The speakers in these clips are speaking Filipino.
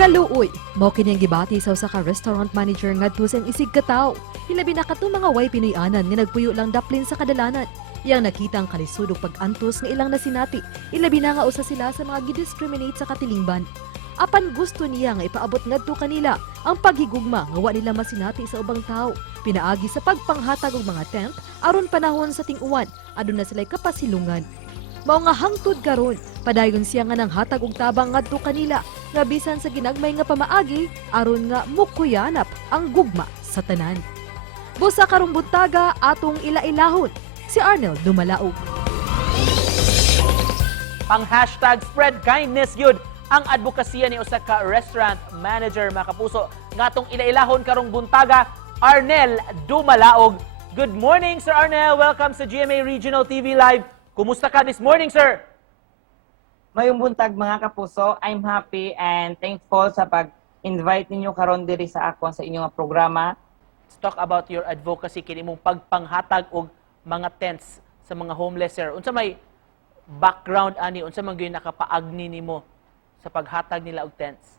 Kaluoy, mao kini ang gibati sa usa ka restaurant manager ngadto sa isig kataw. Hilabi na kadtong mga way Pinoy-anan nga nagpuyo lang daplin sa kadalanan. Iyang nakita ang kalisod ug pag-antos nga ilang nasinati. Ilabi na nga usa sila sa mga gidiscriminate sa katilingban. Apan gusto niya nga ipaabot ngadto kanila ang paghigugma nga wa nila masinati sa ubang tao. Pinaagi sa pagpanghatag og mga tent aron panahon sa ting-uwan aduna sila'y kapasilungan. Mao nga hangtod karon, padayon siya nga nang hatag og tabang ngadto kanila nga bisan sa ginagmay nga pamaagi aron nga mukuyanap ang gugma sa tanan. Busa karong buntaga atong ila-ilahon si Arnel Dumalaog. Pang hashtag spread kindness yun ang advokasya ni usa ka restaurant manager mga kapuso ngatong ila-ilahon karong buntaga, Arnel Dumalaog. Good morning, Sir Arnel. Welcome sa GMA Regional TV Live. Kumusta ka this morning, sir? Mayong buntag mga kapuso, I'm happy and thankful sa pag-invite ninyo karon diri sa ako sa inyong programa. Let's talk about your advocacy kini mong pagpanghatag og mga tents sa mga homeless, sir. Unsa may background ani, unsa man gyud nakapaagni nimo sa paghatag nila og tents?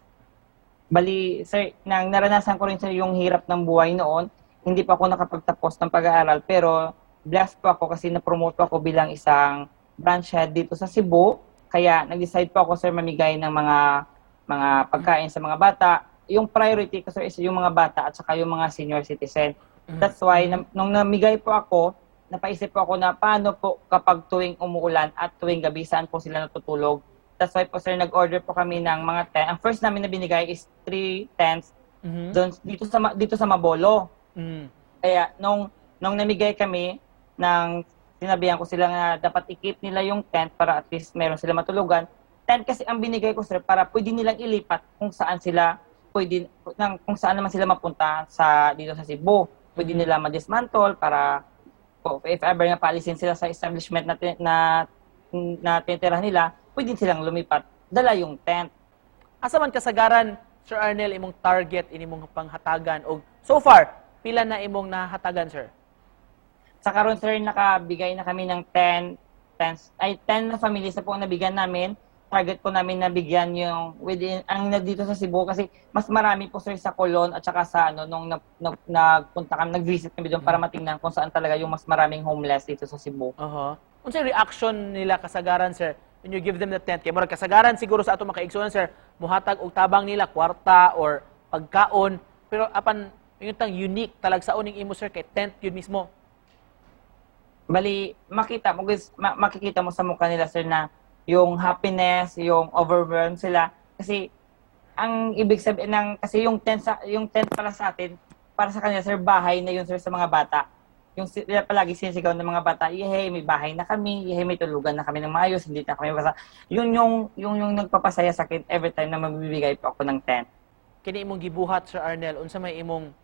Bali, sir, nang naranasan ko rin sa yung hirap ng buhay noon, hindi pa ako nakapagtapos ng pag-aaral pero blessed po ako kasi na-promote po ako bilang isang branch head dito sa Cebu. Kaya nag-decide po ako, sir, mamigay ng mga pagkain sa mga bata. Yung priority ko, sir, is yung mga bata at saka yung mga senior citizen. That's why, nung namigay po ako, napaisip po ako na paano po kapag tuwing umuulan at tuwing gabi saan po sila natutulog. That's why po, sir, nag-order po kami ng mga tent. Ang first namin na binigay is 3 tents dito sa Mabolo. Kaya nung namigay kami, nang sinabihan ko sila na dapat i-keep nila yung tent para at least meron sila matulugan. Tent kasi ang binigay ko, sir, para pwede nilang ilipat kung saan sila kung saan naman sila mapunta dito sa Cebu. Pwede nila ma-dismantle para if ever nga paalisin sila sa establishment na tinitirahan nila, pwede silang lumipat, dala yung tent. Asa man kasagaran, Sir Arnel, imong target inimong panghatagan og so far pila na imong nahatagan, sir? Sa karon, sir, nakabigay na kami ng 10 na families na po ang nabigyan namin. Target po namin nabigyan yung ang dito sa Cebu kasi mas marami po, sir, sa Colon at saka sa nung nagpunta kami, nag-visit kami doon para matingnan kung saan talaga yung mas maraming homeless dito sa Cebu. Unsa reaction nila kasagaran, sir, when you give them the tent? Kaya murag kasagaran siguro sa ato makaigsunan, sir, muhatag og tabang nila kwarta or pagkaon, pero apan yung tang unique talag sa uning imo, sir, kay tent yun mismo. Bali, makikita mo sa mukha nila, sir, na yung happiness, yung overwhelmed sila. Kasi, ang ibig sabihin kasi yung tent para sa atin, para sa kanila, sir, bahay na yun, sir, sa mga bata. Yung sila palagi sinisigaw ng mga bata, may bahay na kami, may tulugan na kami ng maayos, hindi na kami basta. Yun yung nagpapasaya sa akin every time na mabibigay po ako ng tent. Kini imong gibuhat, Sir Arnel, unsa may imong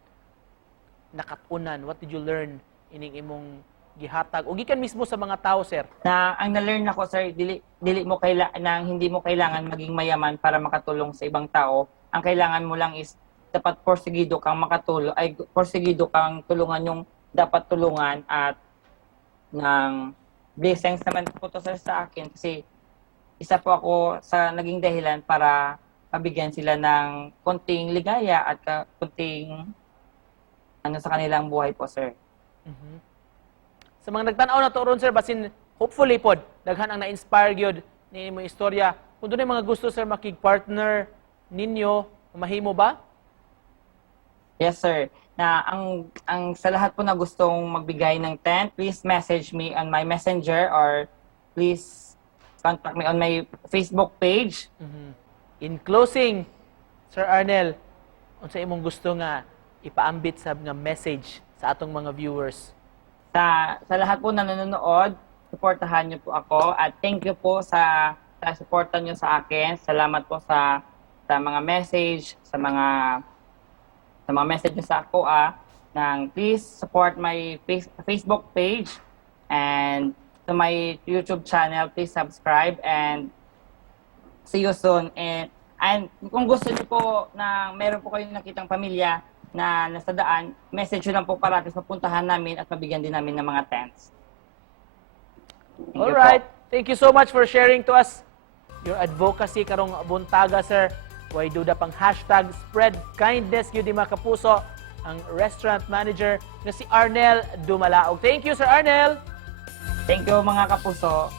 nakatunan? What did you learn ining imong gihatag o gikan mismo sa mga tao, sir? Na ang na-learn ako, sir, hindi mo kailangan maging mayaman para makatulong sa ibang tao. Ang kailangan mo lang is dapat porsigido kang tulungan yung dapat tulungan at ng blessings naman po to, sir, sa akin kasi isa po ako sa naging dahilan para mabigyan sila ng konting ligaya at konting sa kanilang buhay po, sir. Sa mga nagtanaw na to ron, sir, basin hopefully pod daghan ang na-inspire gyud ni imong istorya. Kung dunay mga gusto, sir, makig-partner ninyo, mahimo ba? Yes, sir. Na ang sa lahat po na gustong magbigay ng tent, please message me on my messenger or please contact me on my Facebook page. In closing, Sir Arnel, unsa imong gusto nga ipaambit sa nga message sa atong mga viewers? Sa lahat po na nanonood, suportahan niyo po ako at thank you po sa suporta niyo sa akin. Salamat po sa mga message, sa mga message niyo sa ako please support my Facebook page and to my YouTube channel, please subscribe and see you soon. And kung gusto niyo po na meron po kayong nakitang pamilya na nasa daan, message lang po para mapuntahan namin at mabigyan din namin ng mga tents. Alright. Thank you so much for sharing to us your advocacy karong buntaga, sir. Way duda pang hashtag spread kindness yun di mga kapuso ang restaurant manager na si Arnel Dumalaog. Thank you, Sir Arnel! Thank you mga kapuso.